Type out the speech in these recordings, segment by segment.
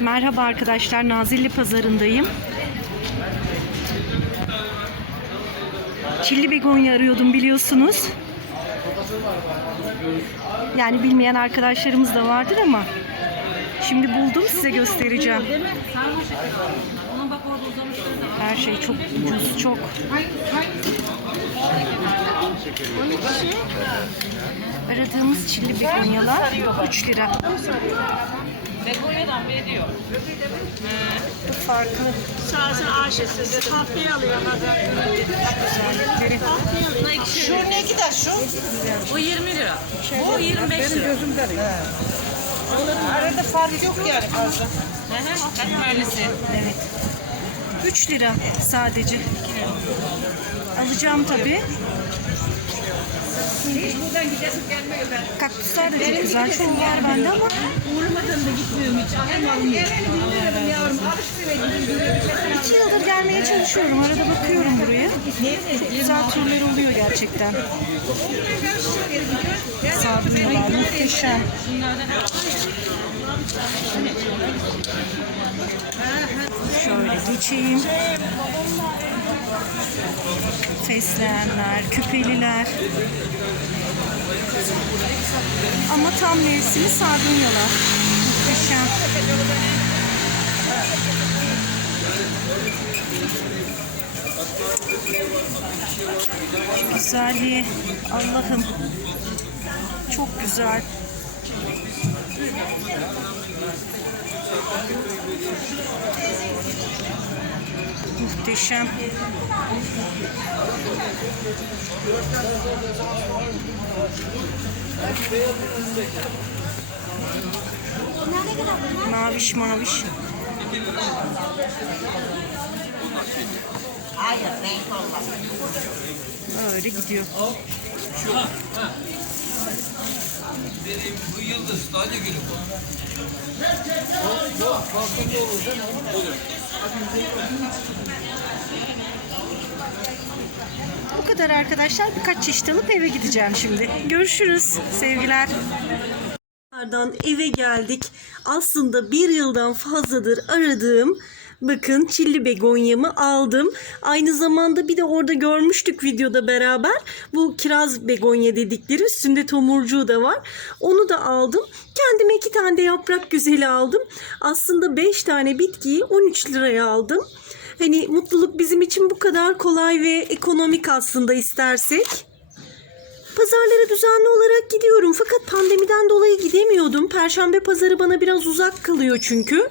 Merhaba arkadaşlar, Nazilli Pazarı'ndayım. Çilli begonya arıyordum biliyorsunuz. Yani bilmeyen arkadaşlarımız da vardır ama şimdi buldum size göstereceğim. Her şey çok ucuz, çok. Aradığımız çilli begonyalar 3 lira. Veriyor. Bu farklı Sağsın aşısız. Tahtayı alıyor güzellikleri. Buna iki Şu ne gider şu? O 20 lira. Bu 25 lira. Arada fark yok yani fazla. Katmerlisi. Evet. 3 lira sadece. Alacağım tabii. Kaktüsler de çok güzel. Çoğu var bende ama iki yıldır gelmeye çalışıyorum. Arada bakıyorum buraya. Çok güzel türler oluyor gerçekten. Sardunyalar muhteşem. Şöyle geçeyim. Fesleğenler, küpeliler. Ama tam mevsimi sardunyalar. Güzelliği Allah'ım. Çok güzel. Muhteşem. Maviş maviş. Öyle gidiyor. Bu yıldız sadece günü bu. Bu kadar arkadaşlar. Birkaç çeşit alıp eve gideceğim şimdi. Görüşürüz. Sevgiler. Ardından eve geldik. Aslında bir yıldan fazladır aradığım bakın çilli begonyamı aldım. Aynı zamanda bir de orada görmüştük videoda beraber. Bu kiraz begonya dedikleri üstünde tomurcuğu da var. Onu da aldım. Kendime iki tane de yaprak güzeli aldım. Aslında 5 tane bitkiyi 13 liraya aldım. Hani mutluluk bizim için bu kadar kolay ve ekonomik aslında istersek. Pazarlara düzenli olarak gidiyorum fakat pandemiden dolayı gidemiyordum. Perşembe pazarı bana biraz uzak kalıyor çünkü.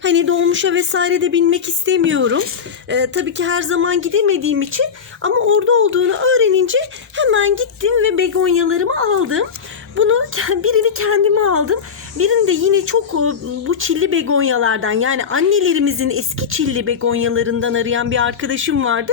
Hani dolmuşa vesaire de binmek istemiyorum. Ee, tabii ki her zaman gidemediğim için ama orada olduğunu öğrenince hemen gittim ve begonyalarımı aldım. Bunu birini kendime aldım. Birini de yine çok e, bu çilli begonyalardan yani annelerimizin eski çilli begonyalarından arayan bir arkadaşım vardı.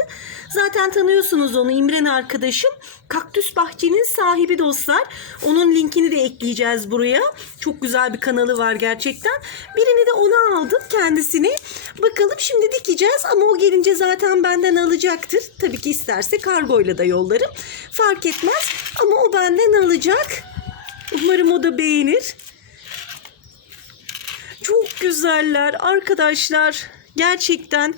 Zaten tanıyorsunuz onu İmren arkadaşım. Kaktüs Bahçe'nin sahibi dostlar. Onun linkini de ekleyeceğiz buraya. Çok güzel bir kanalı var gerçekten. Birini de ona aldım kendisini. Bakalım şimdi dikeceğiz ama o gelince zaten benden alacaktır. Tabii ki isterse kargoyla da yollarım. Fark etmez ama o benden alacak. Umarım o da beğenir. Çok güzeller arkadaşlar. Gerçekten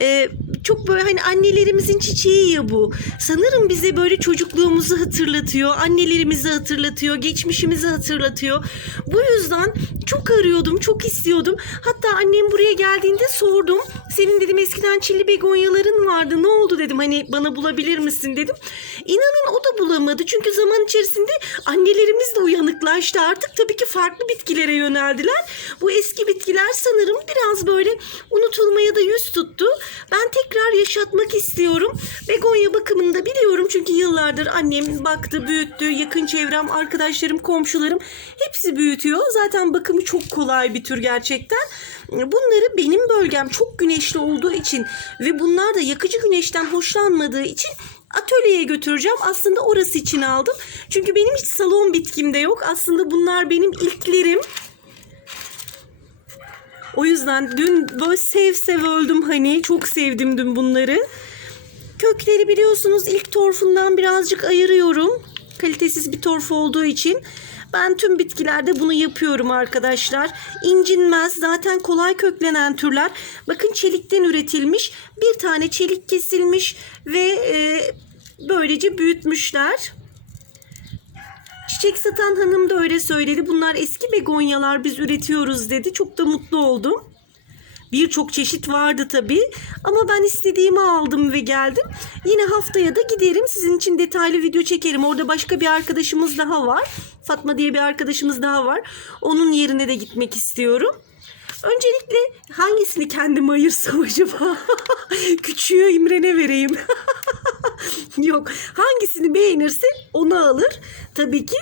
e, çok böyle hani annelerimizin çiçeği ya bu. Sanırım bize böyle çocukluğumuzu hatırlatıyor. Annelerimizi hatırlatıyor. Geçmişimizi hatırlatıyor. Bu yüzden çok arıyordum. Çok istiyordum. Hatta annem buraya geldiğinde sordum. Senin dedim eskiden çilli begonyaların vardı. Ne oldu dedim. Hani bana bulabilir misin dedim. İnanın o da bulamadı. Çünkü zaman içerisinde annelerimiz de uyanıklaştı. Artık tabii ki farklı bitkilere yöneldiler. Bu eski bitkiler sanırım biraz böyle unutulmaya da yüz tuttu. Ben tekrar yaşatmak istiyorum. Begonya bakımını da biliyorum. Çünkü yıllardır annem baktı, büyüttü. Yakın çevrem, arkadaşlarım, komşularım hepsi büyütüyor. Zaten bakımı çok kolay bir tür gerçekten. Bunları benim bölgem çok güneşli olduğu için ve bunlar da yakıcı güneşten hoşlanmadığı için atölyeye götüreceğim. Aslında orası için aldım. Çünkü benim hiç salon bitkim de yok. Aslında bunlar benim ilklerim. O yüzden dün böyle sev sev öldüm hani. Çok sevdim dün bunları. Kökleri biliyorsunuz ilk torfundan birazcık ayırıyorum. Kalitesiz bir torfu olduğu için. Ben tüm bitkilerde bunu yapıyorum arkadaşlar. İncinmez. Zaten kolay köklenen türler. Bakın çelikten üretilmiş. Bir tane çelik kesilmiş ve e, böylece büyütmüşler. Çiçek satan hanım da öyle söyledi. Bunlar eski begonyalar biz üretiyoruz dedi. Çok da mutlu oldum. Birçok çeşit vardı tabii ama ben istediğimi aldım ve geldim. Yine haftaya da giderim. Sizin için detaylı video çekerim. Orada başka bir arkadaşımız daha var. Fatma diye bir arkadaşımız daha var. Onun yerine de gitmek istiyorum. Öncelikle hangisini kendime ayırsam acaba? Küçüğü İmren'e vereyim. Yok. Hangisini beğenirse onu alır. Tabii ki.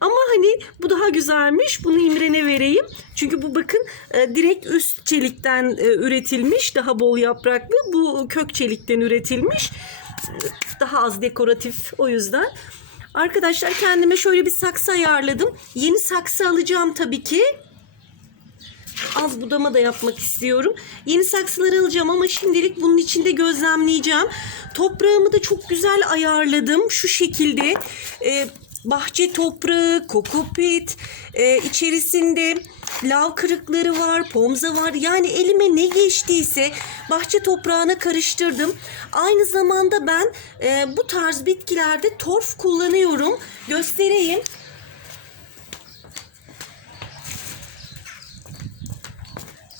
Ama hani bu daha güzelmiş. Bunu İmren'e vereyim. Çünkü bu bakın e, direkt üst çelikten e, üretilmiş. Daha bol yapraklı. Bu kök çelikten üretilmiş. Daha az dekoratif o yüzden. Arkadaşlar kendime şöyle bir saksı ayarladım. Yeni saksı alacağım tabii ki az budama da yapmak istiyorum. Yeni saksılar alacağım ama şimdilik bunun içinde gözlemleyeceğim. Toprağımı da çok güzel ayarladım. Şu şekilde e, bahçe toprağı, kokopit, e, içerisinde lav kırıkları var, pomza var. Yani elime ne geçtiyse bahçe toprağına karıştırdım. Aynı zamanda ben e, bu tarz bitkilerde torf kullanıyorum. Göstereyim.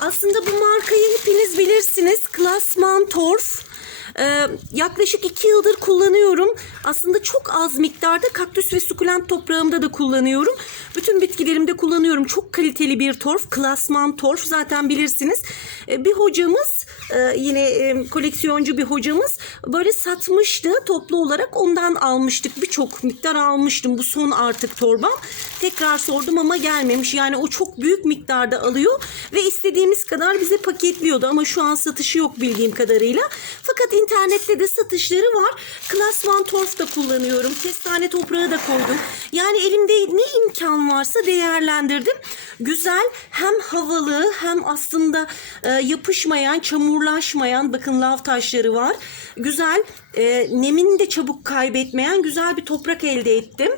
Aslında bu markayı hepiniz bilirsiniz. Klasman Torf. Ee, yaklaşık iki yıldır kullanıyorum. Aslında çok az miktarda kaktüs ve sukulent toprağımda da kullanıyorum. Bütün bitkilerimde kullanıyorum. Çok kaliteli bir torf. Klasman Torf zaten bilirsiniz. Ee, bir hocamız e, yine e, koleksiyoncu bir hocamız böyle satmıştı. Toplu olarak ondan almıştık. Birçok miktar almıştım. Bu son artık torbam. Tekrar sordum ama gelmemiş. Yani o çok büyük miktarda alıyor ve istediğimiz kadar bize paketliyordu ama şu an satışı yok bildiğim kadarıyla. Fakat internette de satışları var. Klasman Torf da kullanıyorum. Kestane toprağı da koydum. Yani elimde ne imkan varsa değerlendirdim. Güzel hem havalı hem aslında e, yapışmayan, çamurlaşmayan bakın lav taşları var. Güzel e, nemini de çabuk kaybetmeyen güzel bir toprak elde ettim.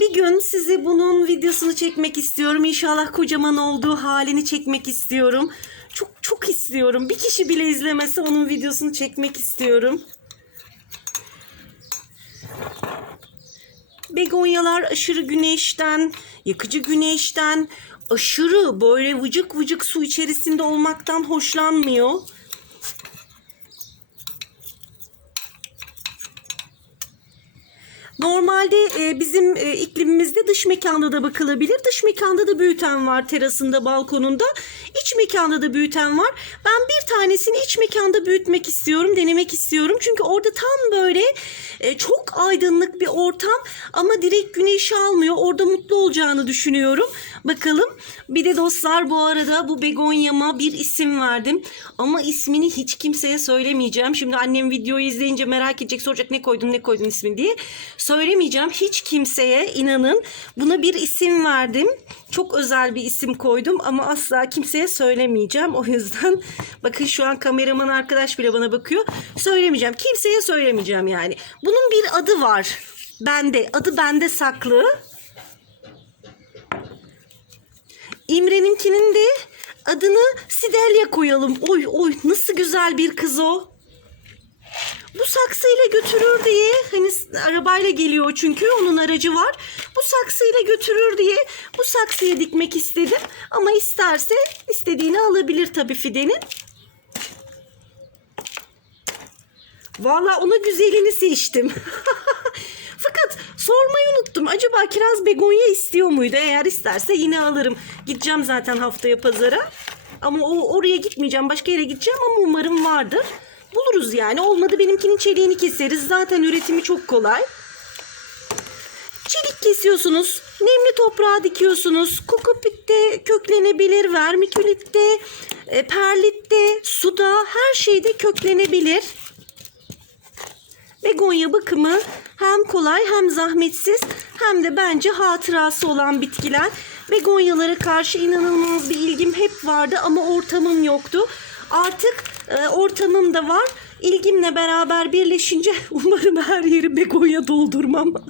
Bir gün size bunun videosunu çekmek istiyorum. İnşallah kocaman olduğu halini çekmek istiyorum. Çok çok istiyorum. Bir kişi bile izlemese onun videosunu çekmek istiyorum. Begonyalar aşırı güneşten, yakıcı güneşten, aşırı böyle vıcık vıcık su içerisinde olmaktan hoşlanmıyor. Normalde e, bizim e, iklimimizde dış mekanda da bakılabilir. Dış mekanda da büyüten var terasında, balkonunda. İç mekanda da büyüten var. Ben bir tanesini iç mekanda büyütmek istiyorum, denemek istiyorum. Çünkü orada tam böyle e, çok aydınlık bir ortam ama direkt güneşi almıyor. Orada mutlu olacağını düşünüyorum. Bakalım. Bir de dostlar bu arada bu begonyama bir isim verdim. Ama ismini hiç kimseye söylemeyeceğim. Şimdi annem videoyu izleyince merak edecek soracak ne koydun ne koydun ismi diye. Söylemeyeceğim hiç kimseye inanın. Buna bir isim verdim. Çok özel bir isim koydum ama asla kimseye söylemeyeceğim. O yüzden bakın şu an kameraman arkadaş bile bana bakıyor. Söylemeyeceğim. Kimseye söylemeyeceğim yani. Bunun bir adı var. Bende. Adı bende saklı. İmre'ninkinin de adını Sidelya koyalım. Oy oy nasıl güzel bir kız o. Bu saksıyla götürür diye hani arabayla geliyor çünkü onun aracı var. Bu saksıyla götürür diye bu saksıya dikmek istedim. Ama isterse istediğini alabilir tabii fidenin. Valla ona güzelini seçtim. Fakat sormayı unuttum. Acaba kiraz begonya istiyor muydu? Eğer isterse yine alırım. Gideceğim zaten haftaya pazara. Ama o oraya gitmeyeceğim. Başka yere gideceğim ama umarım vardır. Buluruz yani. Olmadı benimkinin çeliğini keseriz. Zaten üretimi çok kolay. Çelik kesiyorsunuz. Nemli toprağa dikiyorsunuz. Kokopitte köklenebilir. Vermikülitte, e, perlitte, suda her şeyde köklenebilir. Begonya bakımı hem kolay hem zahmetsiz hem de bence hatırası olan bitkiler. Begonyalara karşı inanılmaz bir ilgim hep vardı ama ortamım yoktu. Artık e, ortamım da var. İlgimle beraber birleşince umarım her yeri begonya doldurmam.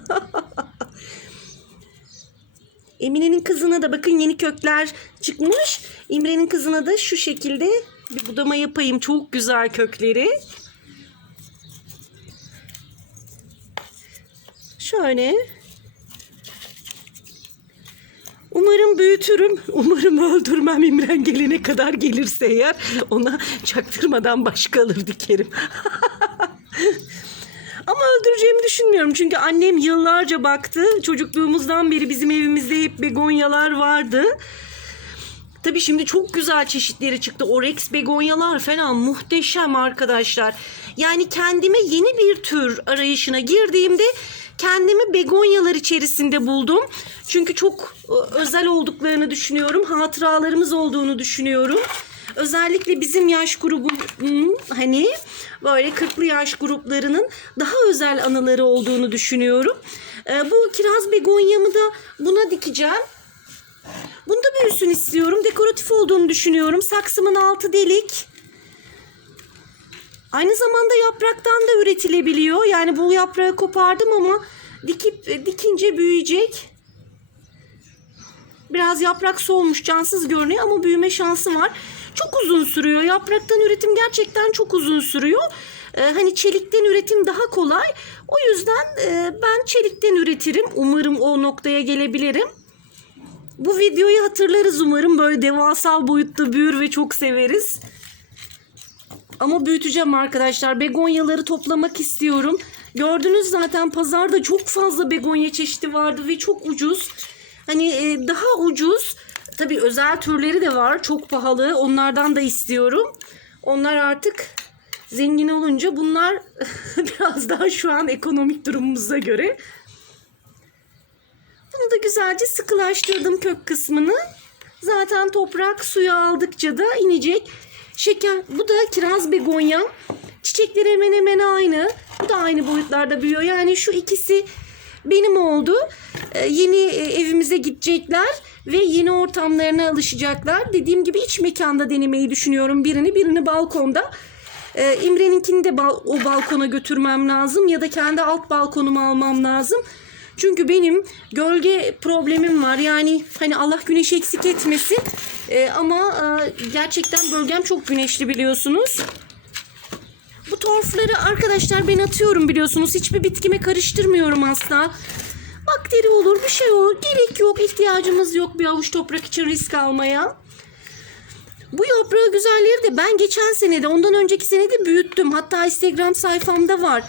Emine'nin kızına da bakın yeni kökler çıkmış. İmre'nin kızına da şu şekilde bir budama yapayım. Çok güzel kökleri. Şöyle. Umarım büyütürüm. Umarım öldürmem İmren gelene kadar gelirse eğer. Ona çaktırmadan başka alır dikerim. Ama öldüreceğimi düşünmüyorum. Çünkü annem yıllarca baktı. Çocukluğumuzdan beri bizim evimizde hep begonyalar vardı. Tabii şimdi çok güzel çeşitleri çıktı. Orex begonyalar falan muhteşem arkadaşlar. Yani kendime yeni bir tür arayışına girdiğimde kendimi begonyalar içerisinde buldum. Çünkü çok e, özel olduklarını düşünüyorum. Hatıralarımız olduğunu düşünüyorum. Özellikle bizim yaş grubunun hani böyle 40'lı yaş gruplarının daha özel anıları olduğunu düşünüyorum. E, bu kiraz begonyamı da buna dikeceğim. Bunu da büyüsün istiyorum. Dekoratif olduğunu düşünüyorum. Saksımın altı delik. Aynı zamanda yapraktan da üretilebiliyor. Yani bu yaprağı kopardım ama dikip dikince büyüyecek. Biraz yaprak solmuş, cansız görünüyor ama büyüme şansı var. Çok uzun sürüyor. Yapraktan üretim gerçekten çok uzun sürüyor. Ee, hani çelikten üretim daha kolay. O yüzden e, ben çelikten üretirim. Umarım o noktaya gelebilirim. Bu videoyu hatırlarız umarım. Böyle devasal boyutta büyür ve çok severiz. Ama büyüteceğim arkadaşlar. Begonyaları toplamak istiyorum. Gördünüz zaten pazarda çok fazla begonya çeşidi vardı ve çok ucuz. Hani e, daha ucuz. Tabii özel türleri de var. Çok pahalı. Onlardan da istiyorum. Onlar artık zengin olunca bunlar biraz daha şu an ekonomik durumumuza göre bunu da güzelce sıkılaştırdım kök kısmını. Zaten toprak suyu aldıkça da inecek. Şeker, bu da kiraz begonya. Çiçekleri hemen hemen aynı. Bu da aynı boyutlarda büyüyor. Yani şu ikisi benim oldu. Ee, yeni e, evimize gidecekler ve yeni ortamlarına alışacaklar. Dediğim gibi iç mekanda denemeyi düşünüyorum. Birini birini balkonda. Ee, İmre'ninkini de bal- o balkona götürmem lazım ya da kendi alt balkonumu almam lazım. Çünkü benim gölge problemim var. Yani hani Allah güneş eksik etmesin. Ee, ama e, gerçekten bölgem çok güneşli biliyorsunuz. Bu torfları arkadaşlar ben atıyorum biliyorsunuz. Hiçbir bitkime karıştırmıyorum asla. Bakteri olur, bir şey olur. Gerek yok, ihtiyacımız yok bir avuç toprak için risk almaya. Bu yaprağı güzelleri de ben geçen sene de ondan önceki sene de büyüttüm. Hatta Instagram sayfamda var.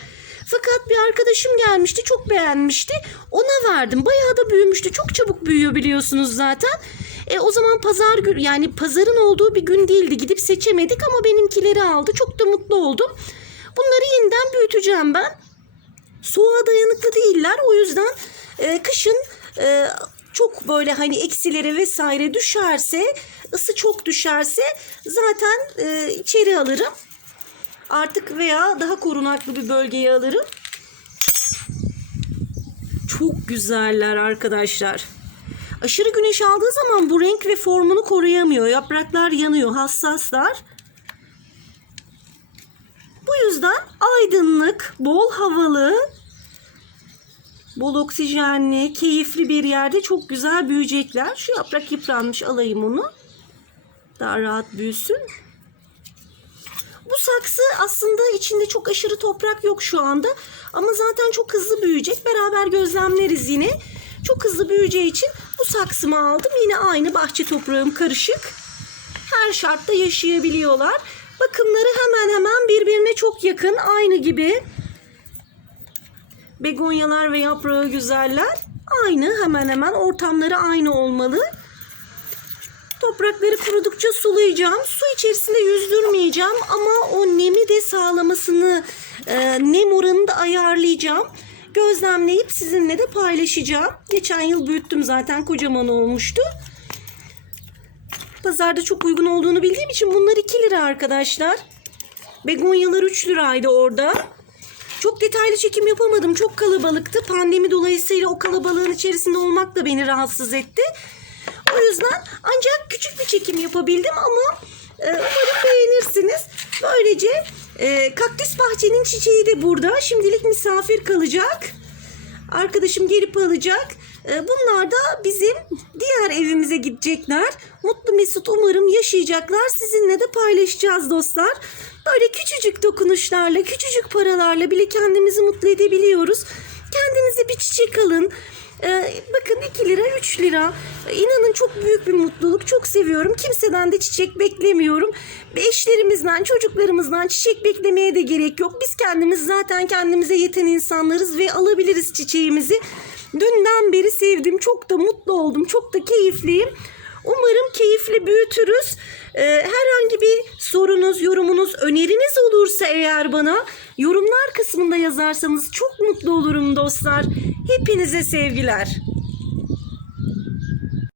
Fakat bir arkadaşım gelmişti çok beğenmişti. Ona verdim. Bayağı da büyümüştü. Çok çabuk büyüyor biliyorsunuz zaten. E, o zaman pazar günü yani pazarın olduğu bir gün değildi. Gidip seçemedik ama benimkileri aldı. Çok da mutlu oldum. Bunları yeniden büyüteceğim ben. Soğuğa dayanıklı değiller. O yüzden e, kışın e, çok böyle hani eksilere vesaire düşerse, ısı çok düşerse zaten e, içeri alırım. Artık veya daha korunaklı bir bölgeye alırım. Çok güzeller arkadaşlar. Aşırı güneş aldığı zaman bu renk ve formunu koruyamıyor. Yapraklar yanıyor, hassaslar. Bu yüzden aydınlık, bol havalı, bol oksijenli, keyifli bir yerde çok güzel büyüyecekler. Şu yaprak yıpranmış alayım onu. Daha rahat büyüsün. Bu saksı aslında içinde çok aşırı toprak yok şu anda. Ama zaten çok hızlı büyüyecek. Beraber gözlemleriz yine. Çok hızlı büyüyeceği için bu saksımı aldım. Yine aynı bahçe toprağım karışık. Her şartta yaşayabiliyorlar. Bakımları hemen hemen birbirine çok yakın. Aynı gibi. Begonyalar ve yaprağı güzeller. Aynı hemen hemen ortamları aynı olmalı. Toprakları kurudukça sulayacağım. Su içerisinde yüzdürmeyeceğim ama o nemi de sağlamasını, e, nem oranını da ayarlayacağım. Gözlemleyip sizinle de paylaşacağım. Geçen yıl büyüttüm zaten kocaman olmuştu. Pazarda çok uygun olduğunu bildiğim için bunlar 2 lira arkadaşlar. Begonyalar 3 liraydı orada. Çok detaylı çekim yapamadım. Çok kalabalıktı. Pandemi dolayısıyla o kalabalığın içerisinde olmak da beni rahatsız etti. O yüzden ancak küçük bir çekim yapabildim ama e, umarım beğenirsiniz. Böylece e, kaktüs bahçenin çiçeği de burada. Şimdilik misafir kalacak. Arkadaşım gelip alacak. E, bunlar da bizim diğer evimize gidecekler. Mutlu Mesut umarım yaşayacaklar. Sizinle de paylaşacağız dostlar. Böyle küçücük dokunuşlarla, küçücük paralarla bile kendimizi mutlu edebiliyoruz. Kendinize bir çiçek alın. Ee, bakın 2 lira 3 lira. İnanın çok büyük bir mutluluk. Çok seviyorum. Kimseden de çiçek beklemiyorum. Eşlerimizden çocuklarımızdan çiçek beklemeye de gerek yok. Biz kendimiz zaten kendimize yeten insanlarız ve alabiliriz çiçeğimizi. Dünden beri sevdim. Çok da mutlu oldum. Çok da keyifliyim umarım keyifli büyütürüz. Ee, herhangi bir sorunuz yorumunuz öneriniz olursa eğer bana yorumlar kısmında yazarsanız çok mutlu olurum dostlar. Hepinize sevgiler